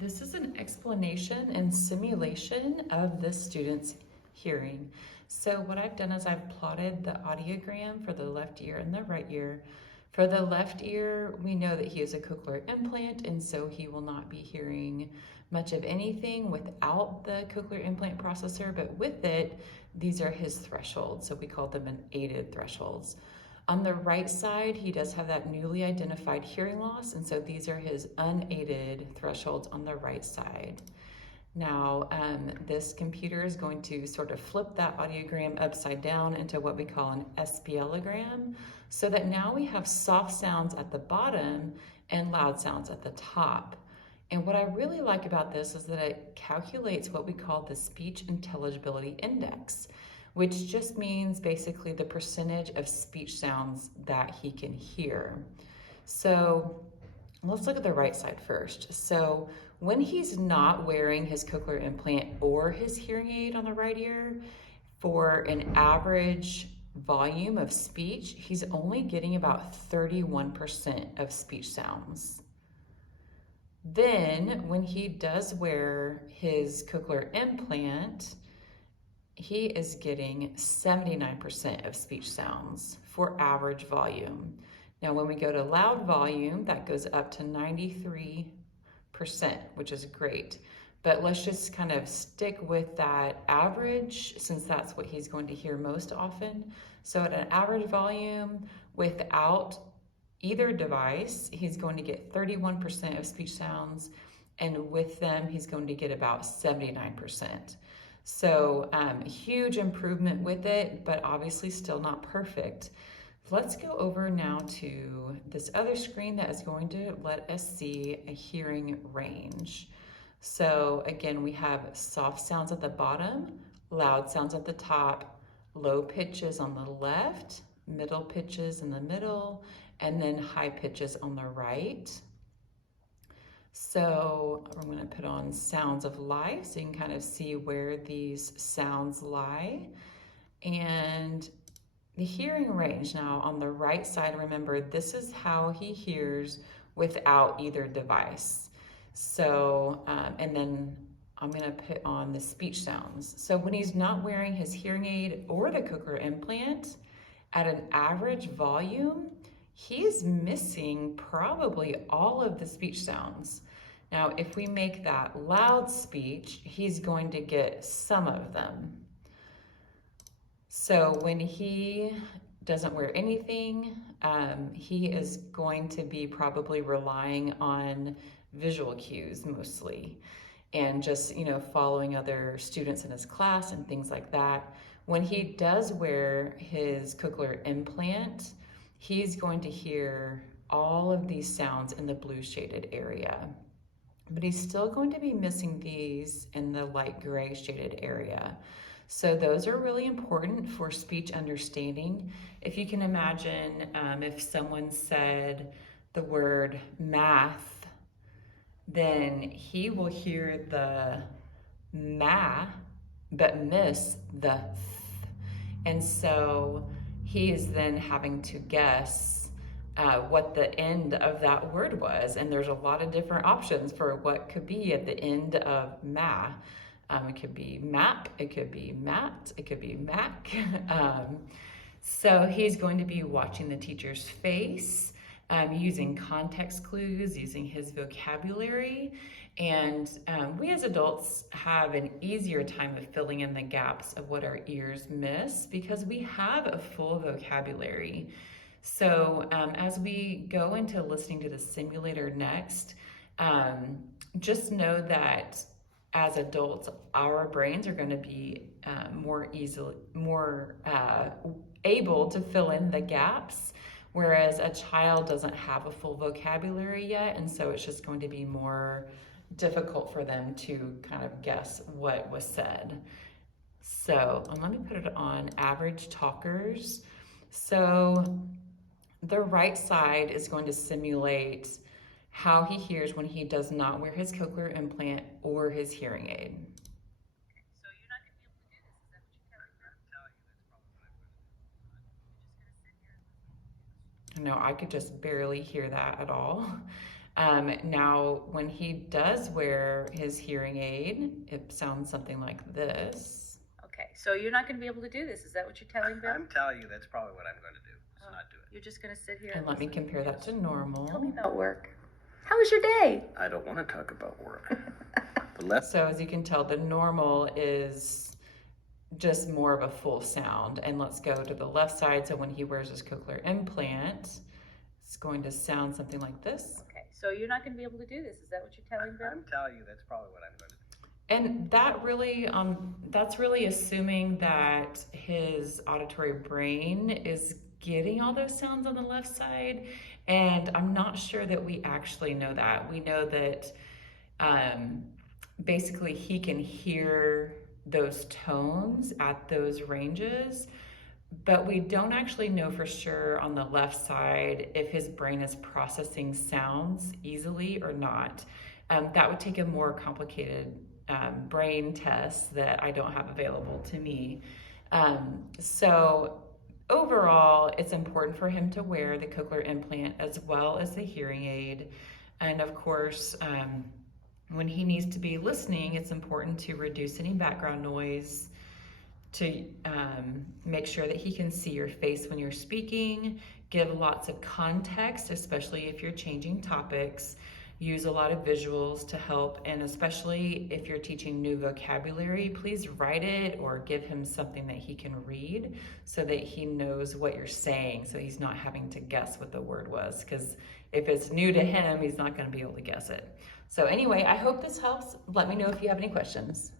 This is an explanation and simulation of the student's hearing. So what I've done is I've plotted the audiogram for the left ear and the right ear. For the left ear, we know that he has a cochlear implant, and so he will not be hearing much of anything without the cochlear implant processor, but with it, these are his thresholds. So we call them an aided thresholds. On the right side, he does have that newly identified hearing loss, and so these are his unaided thresholds on the right side. Now, this computer is going to sort of flip that audiogram upside down into what we call an SPLogram, so that now we have soft sounds at the bottom and loud sounds at the top. And what I really like about this is that it calculates what we call the speech intelligibility index, which just means basically the percentage of speech sounds that he can hear. So let's look at the right side first. So when he's not wearing his cochlear implant or his hearing aid on the right ear, for an average volume of speech, he's only getting about 31% of speech sounds. Then when he does wear his cochlear implant, he is getting 79% of speech sounds for average volume. Now, when we go to loud volume, that goes up to 93%, which is great. But let's just kind of stick with that average, since that's what he's going to hear most often. So at an average volume without either device, he's going to get 31% of speech sounds, and with them, he's going to get about 79%. So huge improvement with it, but obviously still not perfect. Let's go over now to this other screen that is going to let us see a hearing range. So again, we have soft sounds at the bottom, loud sounds at the top, low pitches on the left, middle pitches in the middle, and then high pitches on the right. So I'm going to put on sounds of life so you can kind of see where these sounds lie. And the hearing range now on the right side, remember, this is how he hears without either device. So, and then I'm going to put on the speech sounds. So when he's not wearing his hearing aid or the cochlear implant, at an average volume, he's missing probably all of the speech sounds. Now, if we make that loud speech, he's going to get some of them. So when he doesn't wear anything, he is going to be probably relying on visual cues mostly, and just, following other students in his class and things like that. When he does wear his cochlear implant, he's going to hear all of these sounds in the blue shaded area, but he's still going to be missing these in the light gray shaded area. So those are really important for speech understanding. If you can imagine, if someone said the word math, then he will hear the ma, but miss the th. And so he is then having to guess what the end of that word was. And there's a lot of different options for what could be at the end of ma. It could be map, it could be mat, it could be mac. So he's going to be watching the teacher's face, using context clues, using his vocabulary. And we as adults have an easier time of filling in the gaps of what our ears miss because we have a full vocabulary. So as we go into listening to the simulator next, just know that as adults, our brains are going to be more able to fill in the gaps, whereas a child doesn't have a full vocabulary yet, and so it's just going to be more difficult for them to kind of guess what was said. So let me put it on average talkers. So the right side is going to simulate how he hears when he does not wear his cochlear implant or his hearing aid. So you're not going to be able to do this. Is that what you're telling me? I'm telling you that's probably what I'm going to do. You're just going to sit here and listen to this. No, I could just barely hear that at all. Now, when he does wear his hearing aid, it sounds something like this. Okay, so you're not going to be able to do this. Is that what you're telling Bill? I'm telling you that's probably what I'm going to do. Is not do it. You're just going to sit here And let me listen? compare that to normal. Tell me about work. How was your day? I don't want to talk about work. The left. So as you can tell, the normal is just more of a full sound. And let's go to the left side. So when he wears his cochlear implant, it's going to sound something like this. Okay, so you're not going to be able to do this. Is that what you're telling Bill? I'm telling you that's probably what I'm going to do. And that really, that's really assuming that his auditory brain is getting all those sounds on the left side. And I'm not sure that we actually know that. We know that basically he can hear those tones at those ranges, but we don't actually know for sure on the left side if his brain is processing sounds easily or not. That would take a more complicated brain test that I don't have available to me. So overall, it's important for him to wear the cochlear implant as well as the hearing aid. And of course, when he needs to be listening, it's important to reduce any background noise, to make sure that he can see your face when you're speaking, give lots of context, especially if you're changing topics, use a lot of visuals to help, and especially if you're teaching new vocabulary, please write it or give him something that he can read so that he knows what you're saying, so he's not having to guess what the word was, because if it's new to him, he's not going to be able to guess it. So anyway, I hope this helps. Let me know if you have any questions.